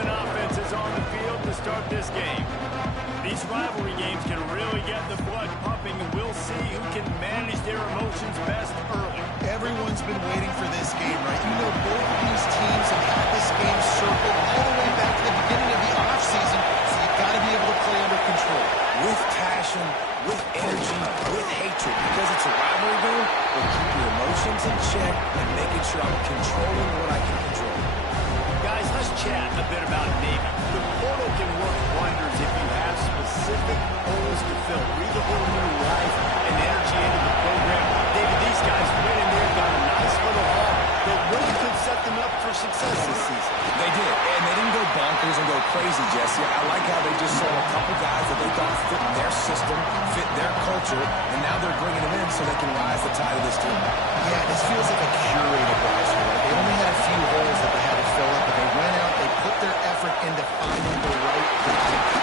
midshipman offense is on the field to start this game. These rivalry games can really get the blood pumping, and we'll see who can manage their emotions best early. Everyone's been waiting for this game, right? You know, both of these teams have had this game circled all the way back to the beginning of the offseason, so you've got to be able to play under control. With passion, with energy, with hatred. Because it's a rivalry game, we'll keep your emotions in check and making sure I'm controlling what I can control. Guys, let's chat a bit about Navy. The portal can work wonders if you have specific holes to fill. Breathe a little new life and energy into the program. David, these guys went in there, got a nice little haul that really could set them up for success this season. They did, and they didn't go bonkers and go crazy, Jesse. I like how they just saw a couple guys that they thought fit their system, fit their culture, and now they're bringing them in so they can rise the tide of this team. Yeah, this feels like a curated roster, right? They only had a few holes that they had to fill up, but they went out, they put their effort into finding the right guy.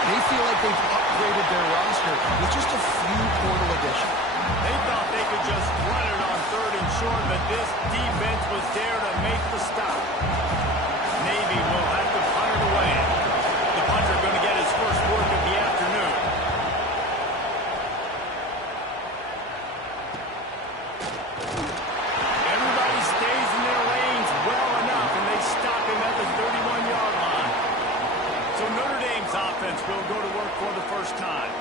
They feel like they've upgraded their roster with just a few portal additions. They thought they could just run it on 3rd and short, but this defense was there to make the stop. Navy will have to punt it away. The punter going to get his first work of the afternoon. Everybody stays in their lanes well enough, and they stop him at the 31-yard line. So Notre Dame's offense will go to work for the first time.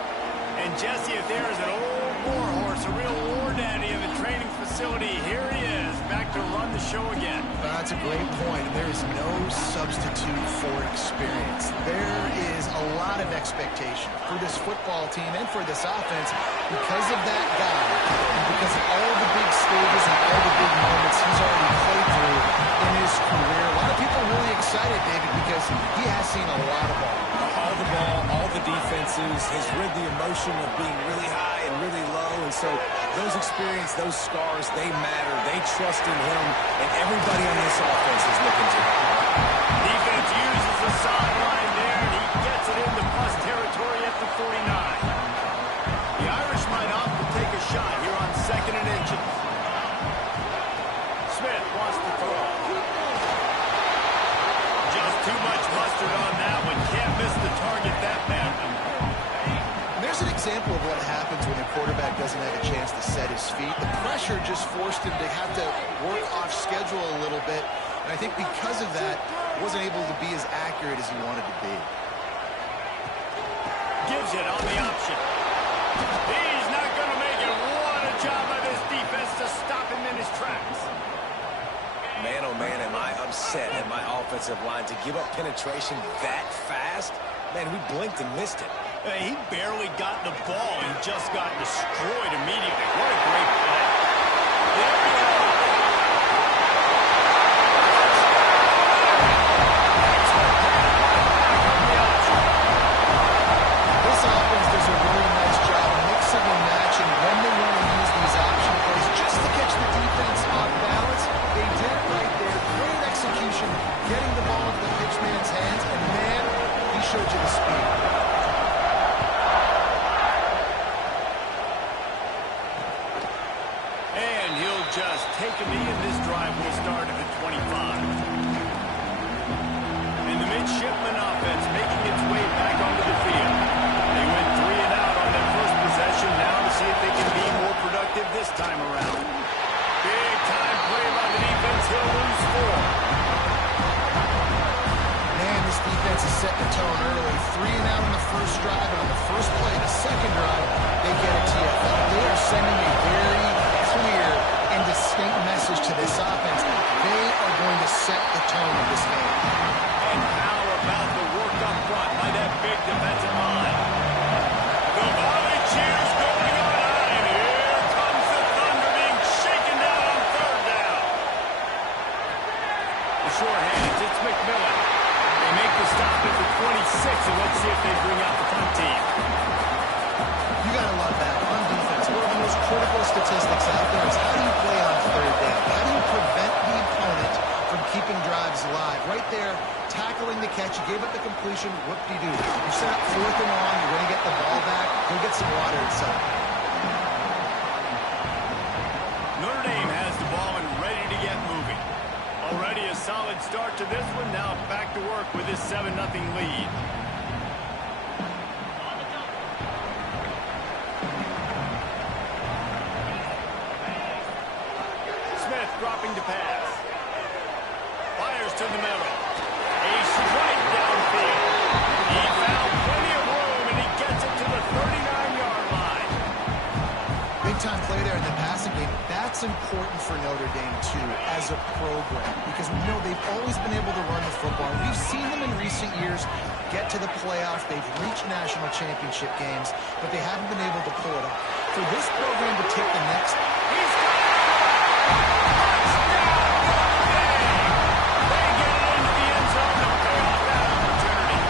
And Jesse, if there is an old warhorse, a real war daddy of a training facility, here he is, back to run the show again. That's a great point. There is no substitute for experience. There is a lot of expectation for this football team and for this offense because of that guy and because of all the big stages and all the big moments he's already played through in his career. A lot of people are really excited, David, because he has seen a lot of ball. All the ball, all the defenses, has rid the emotion of being really high and really low, and so those experiences, those scars, they matter. They trust in him, and everybody on this offense is looking to him. Defense uses the sideline there, and he gets it into plus territory at the 49. The Irish might opt to take a shot here on 2nd and inches. Smith wants to throw. Just too much mustard on that one. Can't miss the target that badly. There's an example of what happens when the quarterback doesn't have a chance to set his feet. The pressure just forced him to have to work off schedule a little bit. And I think because of that, wasn't able to be as accurate as he wanted to be. Gives it on the option. He's not going to make it. What a job by this defense to stop him in his tracks. Man, oh man, am I upset at my offensive line to give up penetration that fast? Man, we blinked and missed it. Hey, he barely got the ball and just got destroyed immediately. What a great play. There we go. This offense does a really nice job mixing and matching when they want to use these option plays just to catch the defense off balance. They did it right there. Great execution, getting the ball into the pitchman's hands, and man, he showed you the speed. And he'll just take a knee, and this drive will start at the 25. And the midshipman offense making its way back onto the field. They went 3 and out on their first possession. Now to see if they can be more productive this time around. Big time play by the defense. He'll lose 4. Man, this defense is setting the tone early. 3 and out on the first drive, and on the first play, the second drive, they get a TFL. They are sending a very clear and distinct message to this offense. They are going to set the tone of this game. And how about the work up front by that big defensive line? The volley cheers going on high, and here comes the Thunder being shaken down on 3rd down. The short hands, it's McMillan. They make the stop at the 26, and let's see if they bring out the punt team. You got to love that. On defense, one of the most critical statistics out there is how do you play on 3rd down? How do you prevent the opponent from keeping drives alive? Right there, tackling the catch. You gave up the completion. Whoop-de-doo. You set up 4th and long. You're going to get the ball back. Go get some water inside. Notre Dame has the ball and ready to get moving. Already a solid start to this one. Now back to work with his 7-0 lead. Smith dropping to pass. Fires to the middle. A strike downfield. He found plenty of room, and he gets it to the 39-yard line. Big-time play there in the passing game. That's important for Notre Dame, too, as a program, because we know they've always been able to run the football. We've seen them in recent years get to the playoffs. They've reached national championship games, but they haven't been able to pull it off. For this program to take the next... He's got it! Touchdown, Notre Dame! They get it into the end zone to pay off that opportunity.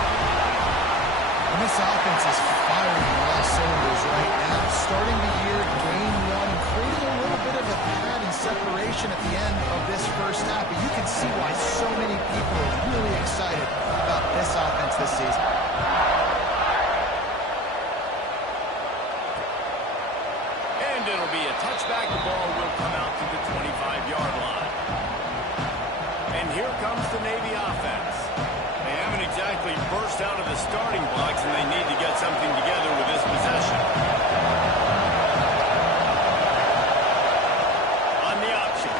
And this offense is firing on all cylinders right now. Starting the year, game one, creating a little bit of a pad and separation at the end of this first half. But you can see why so many people are really excited about this offense this season. And it'll be a touchback. The ball will come out to the 25-yard line. And here comes the Navy offense. They haven't exactly burst out of the starting blocks, and they need to get something together with this possession. On the option.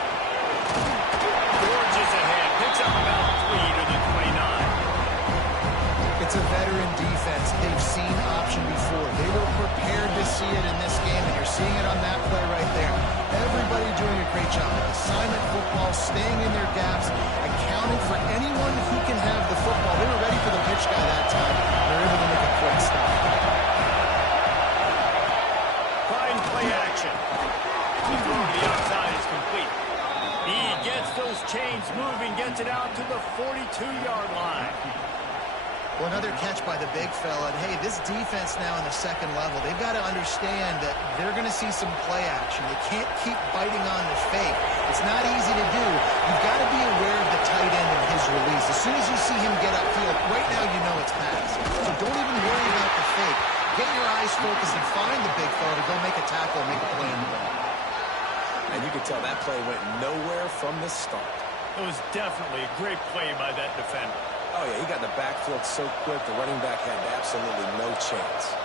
George is ahead. Picks up about 3 to the 29. It's a veteran defense. They've seen option before. They were prepared to see it in this game, and you're seeing it on that play right there. Everybody doing a great job. Assignment football, staying in their gaps, accounting for anyone who can have the football. They were ready for the pitch guy that time. They're able to make a quick stop. Fine play action. The throw to the outside is complete. He gets those chains moving, gets it out to the 42-yard line. Well, another catch by the big fella. And, hey, this defense now in the second level, they've got to understand that they're going to see some play action. They can't keep biting on the fake. It's not easy to do. You've got to be aware of the tight end and his release. As soon as you see him get upfield, right now you know it's pass. So don't even worry about the fake. Get your eyes focused and find the big fella to go make a tackle and make a play on the ball. And you can tell that play went nowhere from the start. It was definitely a great play by that defender. Oh, yeah, he got the backfield so quick, the running back had absolutely no chance.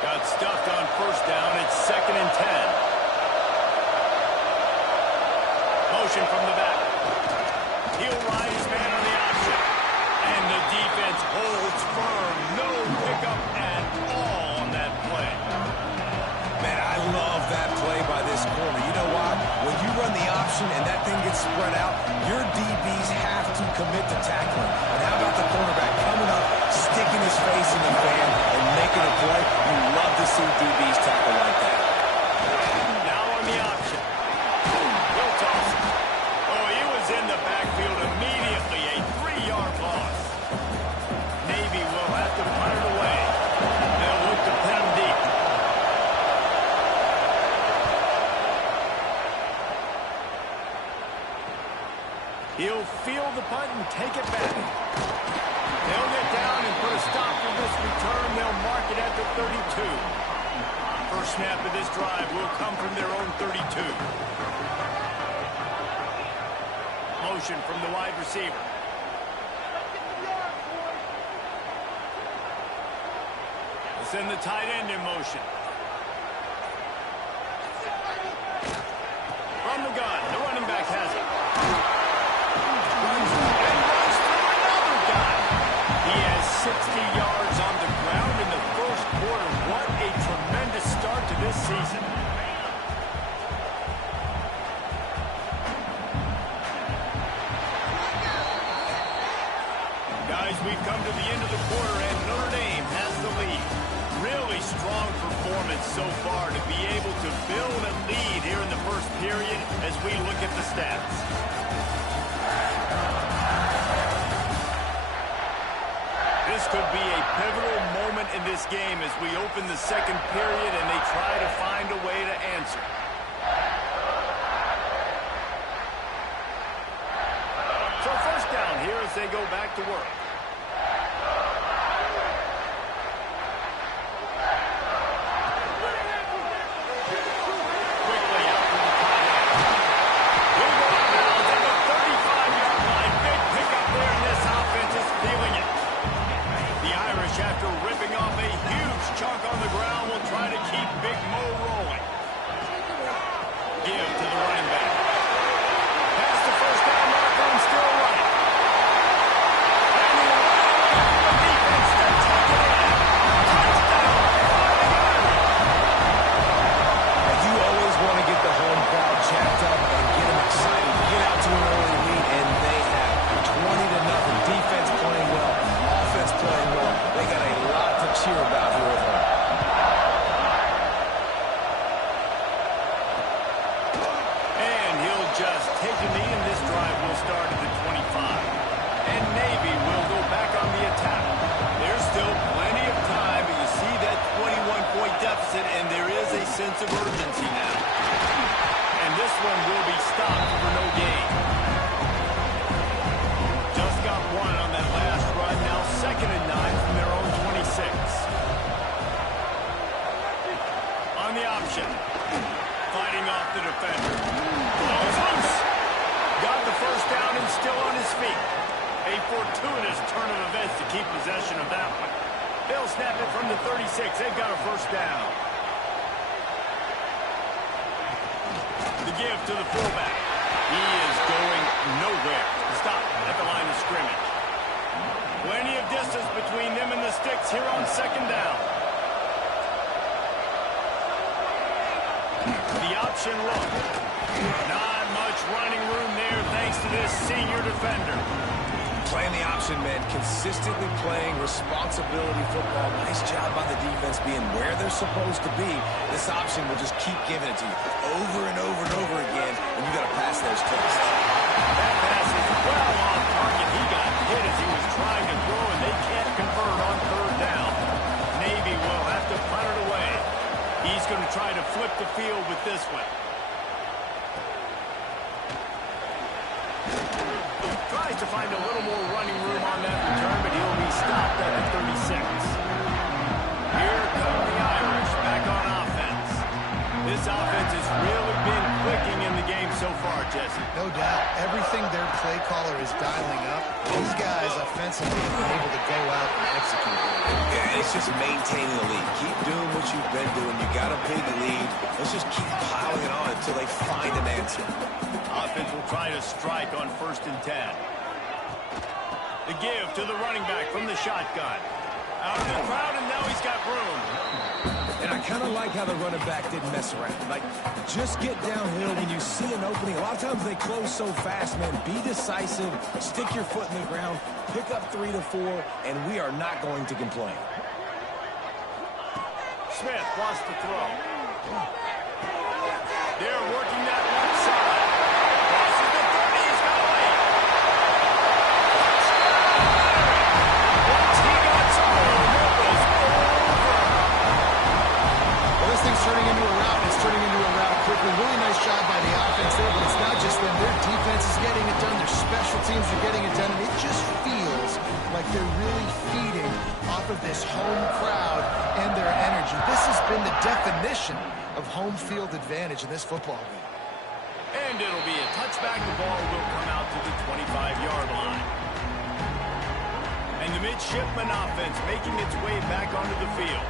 Got stuffed on first down. It's 2nd and 10. Motion from the back. He'll ride his man on the option. And the defense holds firm. No pickup at all on that play. Man, I love that play by this corner. You know why? When you run the option and that thing gets spread out, your DBs have to commit to tackling. And how about the cornerback coming up, sticking his face in the fan, and making a play? You love to see DBs tackle like that. Now on the option. He'll toss it. Oh, he was in the backfield immediately. A 3-yard loss. Navy will have to punt it away. They'll look to pin him deep. He'll field the punt and take it back. They'll get down and put a stop to this return. They'll mark it at the 32. First snap of this drive will come from their own 32. Motion from the wide receiver. They'll send the tight end in motion. From the gun, the running back has it. Runs through another guy. He has 60 yards on the ground in the first quarter. What a tremendous start to this season. Guys, we've come to the end of the quarter, and Notre Dame has the lead. Really strong performance so far to be able to build a lead here in the first period as we look at the stats. This could be a pivotal moment in this game as we open the second period and they try to find a way to answer. So first down here as they go back to work. Quickly out from the tight end. He'll go out of bounds at the 35-yard fortuitous turn of events to keep possession of that one. They'll snap it from the 36. They've got a first down. The give to the fullback. He is going nowhere. Stop at the line of scrimmage. Plenty of distance between them and the sticks here on second down. The option look. Not much running room there thanks to this senior defender. Playing the option, man. Consistently playing responsibility football. Nice job by the defense being where they're supposed to be. This option will just keep giving it to you over and over and over again, and you got to pass those tests. That pass is well on target. He got hit as he was trying to throw, and they can't convert on third down. Navy will have to punt it away. He's going to try to flip the field with this one. Tries to find a little more running room on that return, but he'll be stopped at the 36. Here come the Irish back on offense. This offense has really been clicking in the game so far, Jesse. No doubt. Everything their play caller is dialing up, these guys offensively have been able to go out and execute. Yeah, it's just maintaining the lead. Keep doing what you've been doing. You got a big lead. Let's just keep piling it on until they find an answer. Offense will try to strike on 1st and 10. The give to the running back from the shotgun. Out of the crowd, and now he's got room. And I kind of like how the running back didn't mess around. Like, just get downhill when you see an opening. A lot of times they close so fast, man. Be decisive. Stick your foot in the ground. Pick up 3 to 4, and we are not going to complain. Smith wants to throw. They're working that left side. Crosses the 30. He's got a lead. Once he got scored, it was over. Well, this thing's turning into a rout. It's turning into a rout quickly. Really nice job by the offense there, but it's not just them. Their defense is getting it done. Their special teams are getting it done, and it just feels like they're really feeding off of this home crowd and their energy. This has been the definition of home field advantage in this football game. And it'll be a touchback. The ball will come out to the 25-yard line. And the midshipman offense making its way back onto the field.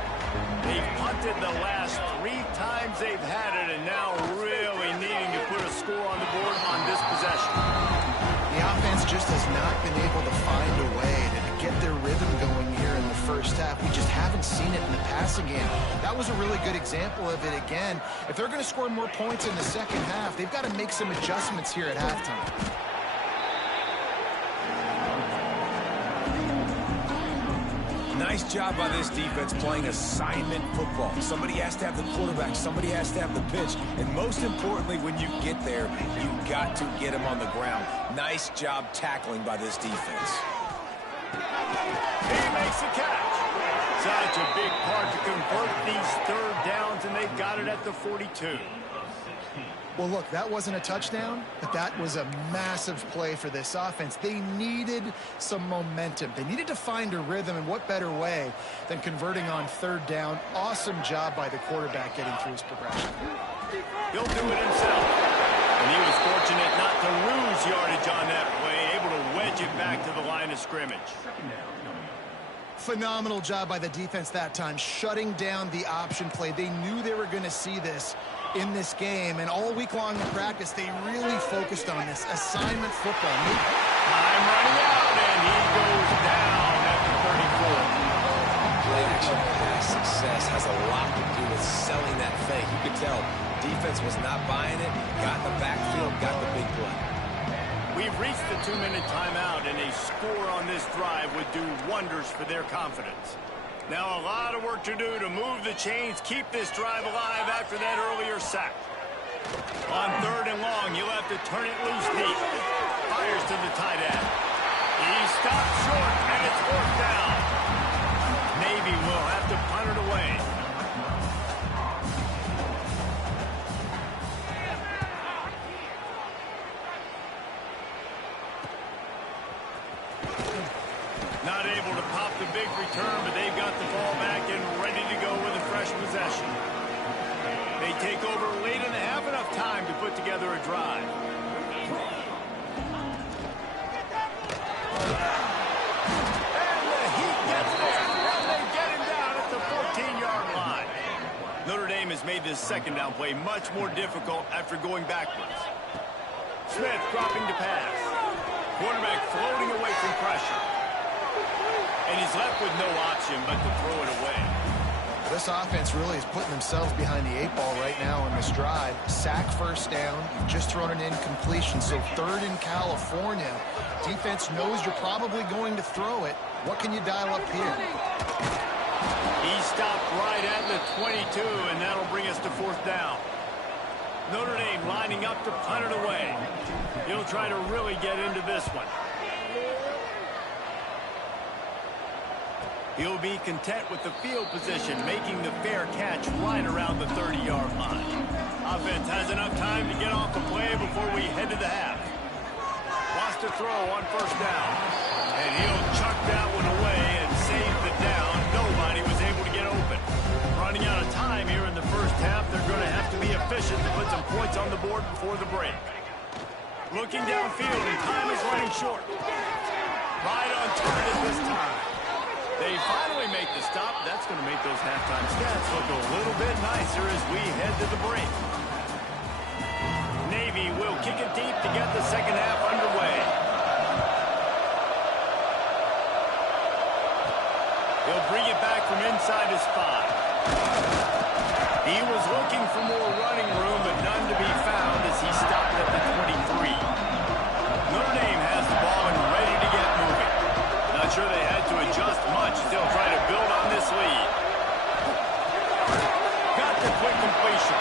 They've punted the last 3 times they've had it, and now really needing to put a score on the board on this possession. The offense just has not been able to find a way to get their rhythm going here in the first half. We just haven't seen it in the passing game. That was a really good example of it again. If they're going to score more points in the second half, they've got to make some adjustments here at halftime. Nice job by this defense playing assignment football. Somebody has to have the quarterback. Somebody has to have the pitch. And most importantly, when you get there, you got to get him on the ground. Nice job tackling by this defense. He makes the catch. Such a big part to convert these third downs, and they've got it at the 42. Well, look, that wasn't a touchdown, but that was a massive play for this offense. They needed some momentum. They needed to find a rhythm, and what better way than converting on third down. Awesome job by the quarterback getting through his progression. He'll do it himself. And he was fortunate not to lose yardage on that play, able to wedge it back to the line of scrimmage. Phenomenal job by the defense that time, shutting down the option play. They knew they were going to see this in this game, and all week long in practice, they really focused on this assignment football. Time running out, and he goes down at the 34. Play action pass success has a lot to do with selling that fake. You could tell defense was not buying it, got in the backfield, got the big play. We've reached the 2-minute timeout, and a score on this drive would do wonders for their confidence. Now a lot of work to do to move the chains, keep this drive alive after that earlier sack. On 3rd and long, you'll have to turn it loose deep. Fires to the tight end. He stops short, and it's 4th down. Navy will have to punt it away. Not able to pop the big return, but they've got the ball back and ready to go with a fresh possession. They take over late and have enough time to put together a drive. this second down play much more difficult after going backwards. Smith dropping to pass. Quarterback floating away from pressure. And he's left with no option but to throw it away. This offense really is putting themselves behind the 8 ball right now on this drive. Sack first down. You've just thrown an incompletion. So third in California. Defense knows you're probably going to throw it. What can you dial up here? He stopped right at the 22, and that'll bring us to fourth down. Notre Dame lining up to punt it away. He'll try to really get into this one. He'll be content with the field position, making the fair catch right around the 30-yard line. Offense has enough time to get off the play before we head to the half. Wants to throw on first down. And he'll chuck that one away and save the down. Nobody was able to get open. Running out of time here in the first half. They're going to have to be efficient to put some points on the board before the break. Looking downfield, and time is running short. Right on target this time. They finally make the stop. That's going to make those halftime stats look a little bit nicer as we head to the break. Navy will kick it deep to get the second half underway. He'll bring it back from inside his 5. He was looking for more running room, but none to be found as he stopped at the 23. Notre Dame has the ball and ready to get moving. Not sure they had to adjust much. Still trying to build on this lead. Got the quick completion.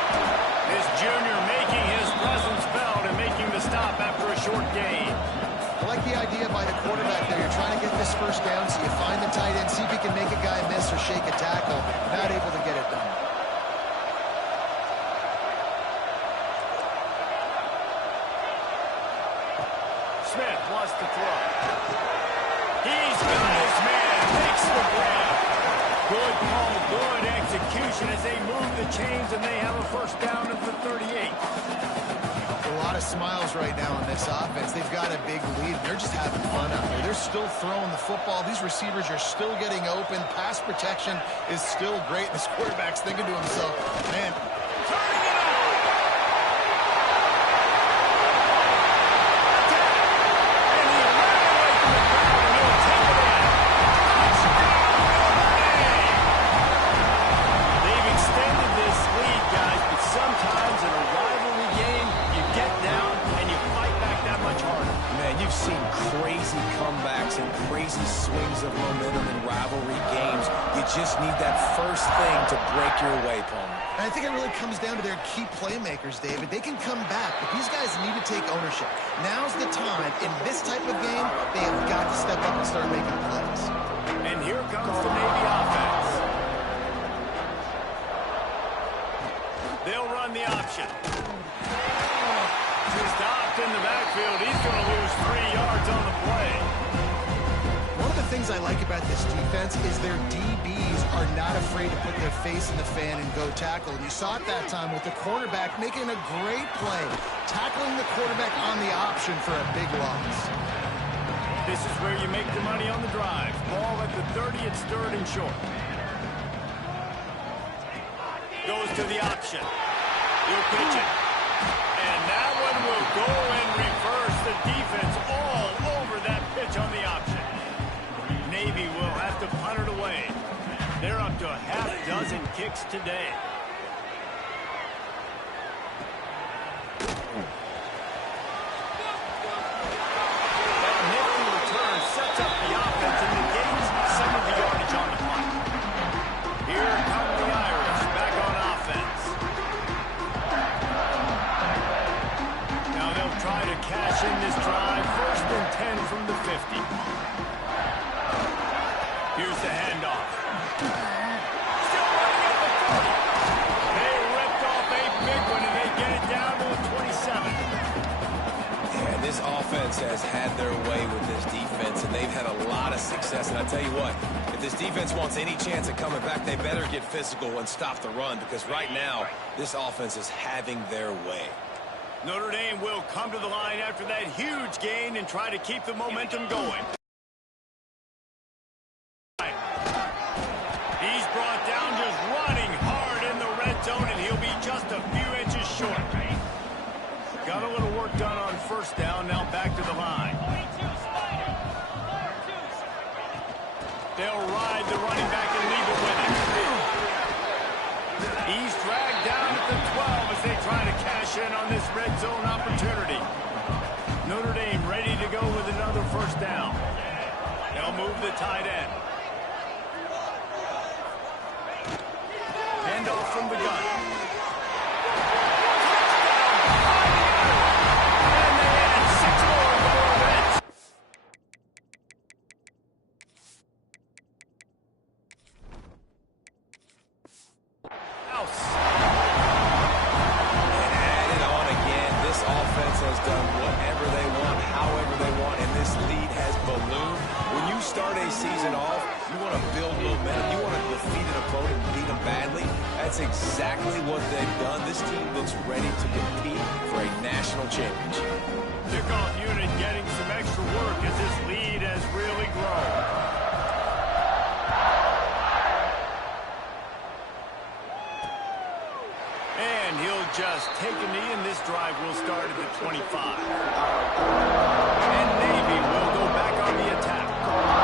This junior making his presence felt and making the stop after a short gain. I like the idea by the quarterback there. You're trying to get this first down, so you find the tight end, see if he can make a guy miss or shake a tackle. Not able to get it done. Smith wants to throw. He's got his man. Makes the grab. Good call, good execution as they move the chains and they have a first down at the 38. A lot of smiles right now on this offense. They've got a big lead. They're just having fun out there. They're still throwing the football. These receivers are still getting open. Pass protection is still great. This quarterback's thinking to himself, man, Turning it on. And he ran away from the crowd and he'll take it in. Touchdown, Notre Dame. They've extended this lead, guys, but sometimes in a rivalry game, you get down and you fight back that much harder. Man, you've seen crazy comebacks and crazy swings of momentum in rivalry games. You just need that first thing to break your way, Palmer. And I think it really comes down to their key playmakers, David. They can come back, but these guys need to take ownership. Now's the time. In this type of game, they have got to step up and start making plays. And here comes the Navy offense. They'll run the option. Stopped in the backfield. He's going to lose 3 yards on the play. One of the things I like about this defense is their DBs are not afraid to put their face in the fan and go tackle. And you saw it that time with the quarterback making a great play, tackling the quarterback on the option for a big loss. This is where you make the money on the drive. Ball at the 30, it's third and short. Goes to the option. He'll pitch it. And that one will go and reverse the defense all over that pitch on the option. Navy will have to punt it away. They're up to a half-dozen kicks today. That nifty return sets up the offense and negates some of the yardage on the punt. Here come the Irish back on offense. Now they'll try to cash in this drive. First and 10 from the 50. Here's the handoff. Still running at the 30. They ripped off a big one, and they get it down to the 27. Yeah, this offense has had their way with this defense, and they've had a lot of success. And I tell you what, if this defense wants any chance at coming back, they better get physical and stop the run, because right now, this offense is having their way. Notre Dame will come to the line after that huge gain and try to keep the momentum going. He's brought down just running hard in the red zone, and he'll be They'll ride the running back and leave it with him. He's dragged down at the 12 as they try to cash in on this red zone opportunity. Notre Dame ready to go with another first down. They'll move the tight end. Handoff from the gun. And they add 6 more to the bench. House. And add it on again. This offense has done whatever they want, however they want, and this lead has ballooned. When you start a season off, you want to build momentum. You want to defeat an opponent and beat them badly. That's exactly what they've done. This team looks ready to compete for a national championship. Kickoff unit getting some extra work as this lead has really grown. And he'll just take a knee, and this drive will start at the 25. And Navy will go back on the attack.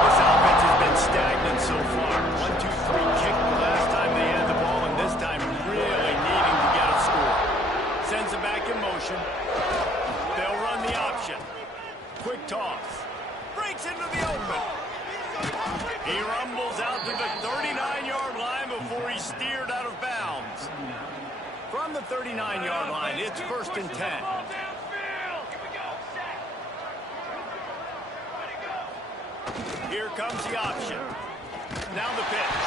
This offense has been stagnant so far. 1-2-3 kick the last time they had the ball, and this time really needing to get a score. Sends it back in motion. They'll run the option. Quick toss. Breaks into the open. He rumbles out to the 39-yard line before he's steered out of bounds. From the 39-yard line, it's 1st and 10. Here comes the option. Now the pitch.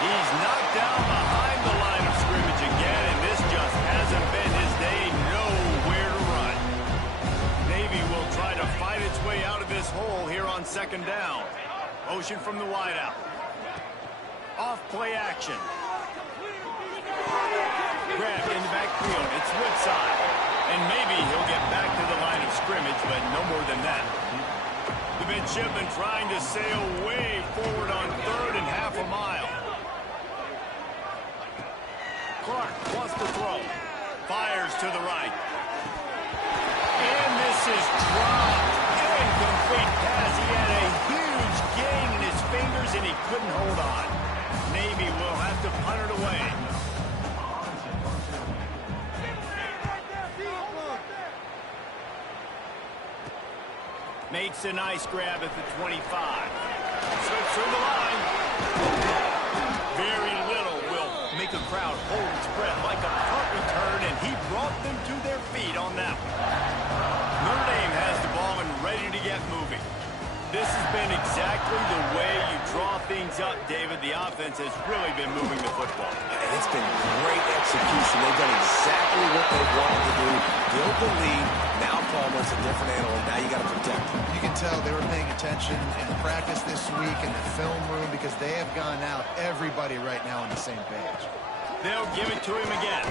He's knocked down behind the line of scrimmage again, and this just hasn't been his day. Nowhere to run. Navy will try to fight its way out of this hole here on 2nd down. Motion from the wideout. Off play action. Grabbed in the backfield. It's Woodside. And maybe he'll get back to the line of scrimmage, but no more than that. The midshipman trying to sail way forward on 3rd and half a mile. Clark wants to throw. Fires to the right. And this is dropped. Incomplete pass. He had a huge gain in his fingers, and he couldn't hold on. Navy will have to punt it away. Makes a nice grab at the 25. Slips through the line. Very little will make a crowd hold its breath like a punt return, and he brought them to their feet on that one. Notre Dame has the ball and ready to get moving. This has been exactly the way you draw things up, David. The offense has really been moving the football. It's been great execution. They've done exactly what they wanted to do. Build the lead. Now Palmer's a different animal. Now you got to protect him. You can tell they were paying attention in practice this week in the film room because they have gone out everybody right now on the same page. They'll give it to him again.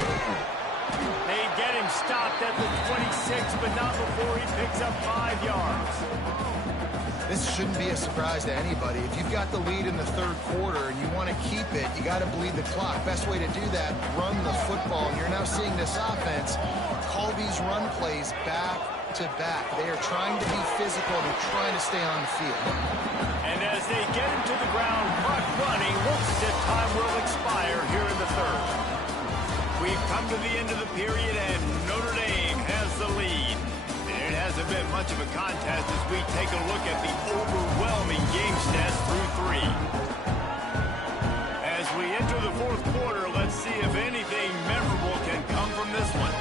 They get him stopped at the 26, but not before he picks up 5 yards. This shouldn't be a surprise to anybody. If you've got the lead in the 3rd quarter and you want to keep it, you got to bleed the clock. Best way to do that, run the football. And you're now seeing this offense call these run plays back to back. They are trying to be physical. They're trying to stay on the field. And as they get him to the ground, clock running, looks as if time will expire here in the 3rd. We've come to the end of the period, and Notre Dame has the lead. It hasn't been much of a contest as we take a look at the overwhelming game stats through 3. As we enter the 4th quarter, let's see if anything memorable can come from this one.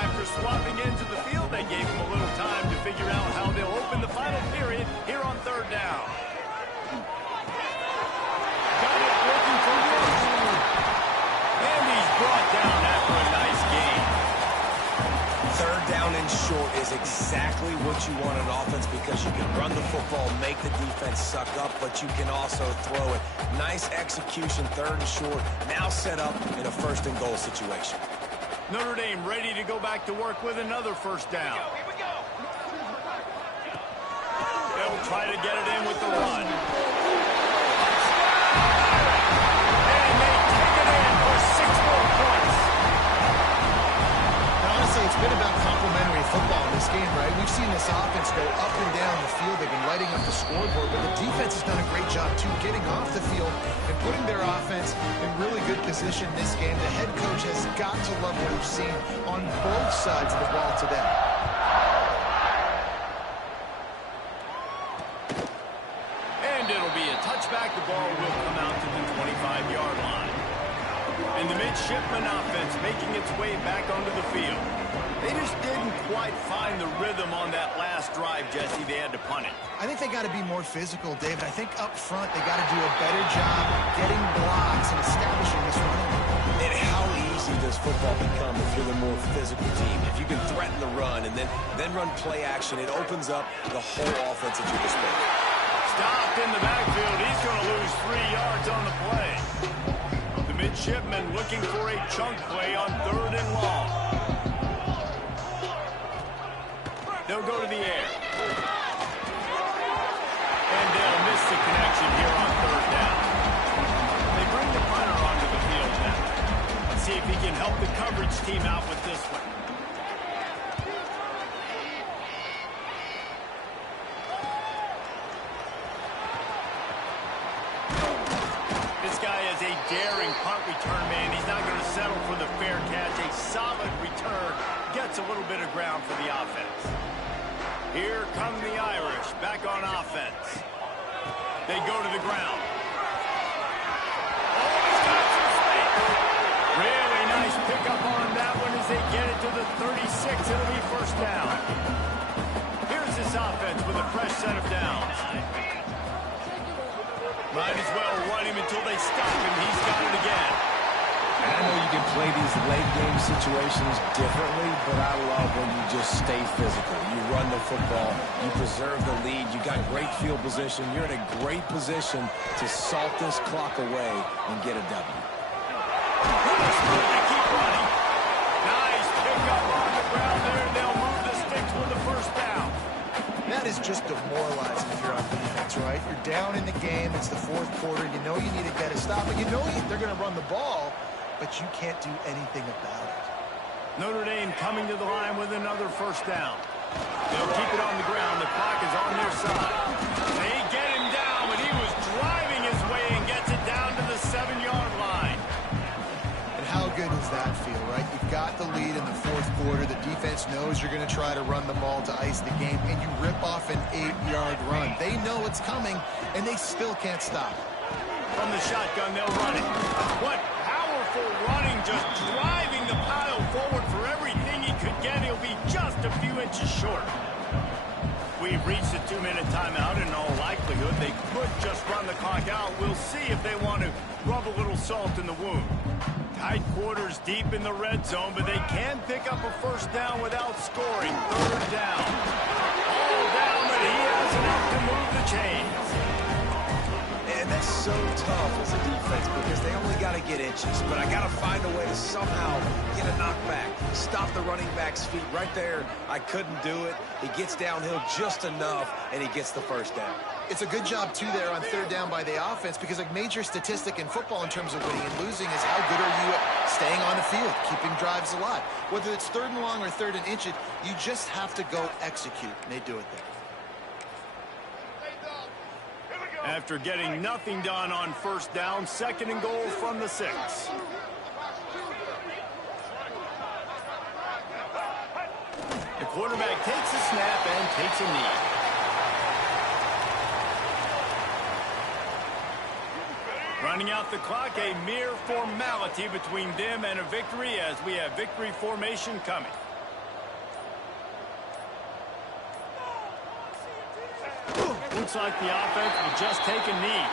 After swapping into the field, they gave him a little time to figure out how they'll open the final period here on 3rd down. Got it working for Woods. And he's brought down after a nice gain. 3rd down and short is exactly what you want in offense because you can run the football, make the defense suck up, but you can also throw it. Nice execution, 3rd and short, now set up in a 1st and goal situation. Notre Dame ready to go back to work with another 1st down. They'll try to get it in with the run. And they take it in for 6 more points. Honestly, it's been about complementary football in this this game, right? We've seen this offense go up and down the field. They've been lighting up the scoreboard, but the defense has done a great job, too, getting off the field and putting their offense in really good position this game. The head coach has got to love what we've seen on both sides of the ball today. And it'll be a touchback. The ball will come out to the 25-yard line. And the midshipman offense making its way back onto the field. They just didn't quite find the rhythm on that last drive, Jesse. They had to punt it. I think they got to be more physical, David. I think up front they got to do a better job getting blocks and establishing this running. And how easy does football become if you're the more physical team? If you can threaten the run and then run play action, it opens up the whole offense at your disposal. Stopped in the backfield. He's going to lose 3 yards on the play. The midshipman looking for a chunk play on 3rd and long. They'll go to the air. And they'll miss the connection here on 3rd down. They bring the punter onto the field now. Let's see if he can help the coverage team out with this one. This guy is a daring punt return man. He's not going to settle for the fair catch. A solid return gets a little bit of ground for the offense. Here come the Irish back on offense. They go to the ground. Oh, he's got some space. Really nice pickup on that one as they get it to the 36. It'll be 1st down. Here's this offense with a fresh set of downs. Might as well run him until they stop him. He's got it again. And I know you can play these late game situations differently, but I love when you just stay physical. You run the football, you preserve the lead, you got great field position, you're in a great position to salt this clock away and get a W. They keep running. Nice pickup on the ground there, and they'll move the sticks with the 1st down. That is just demoralizing if you're on defense, right? You're down in the game. It's the 4th quarter. You know you need to get a stop, but you know they're going to run the ball, but you can't do anything about it. Notre Dame coming to the line with another 1st down. They'll keep it on the ground. The clock is on their side. They get him down, but he was driving his way and gets it down to the 7-yard line. And how good does that feel, right? You've got the lead in the 4th quarter. The defense knows you're going to try to run the ball to ice the game, and you rip off an 8-yard run. They know it's coming, and they still can't stop it. From the shotgun, they'll run it. What powerful running, just driving the pile forward for everything he could get. He'll be just a few inches short. We've reached the 2-minute timeout. In all likelihood, they could just run the clock out. We'll see if they want to rub a little salt in the wound. Tight quarters deep in the red zone, but they can pick up a 1st down without scoring. 3rd down. All down, but he has enough to move the chains. And that's so tough as a defense because they only got to get inches. But I got to find a way to somehow get a knockback. Stop the running back's feet right there. I couldn't do it. He gets downhill just enough, and he gets the 1st down. It's a good job, too, there on 3rd down by the offense because a major statistic in football in terms of winning and losing is how good are you at staying on the field, keeping drives alive. Whether it's 3rd and long or 3rd and inches, you just have to go execute, and they do it there. After getting nothing done on 1st down, 2nd and goal from the 6. The quarterback takes a snap and takes a knee. Running out the clock, a mere formality between them and a victory as we have victory formation coming. Looks like the offense will just take a knee.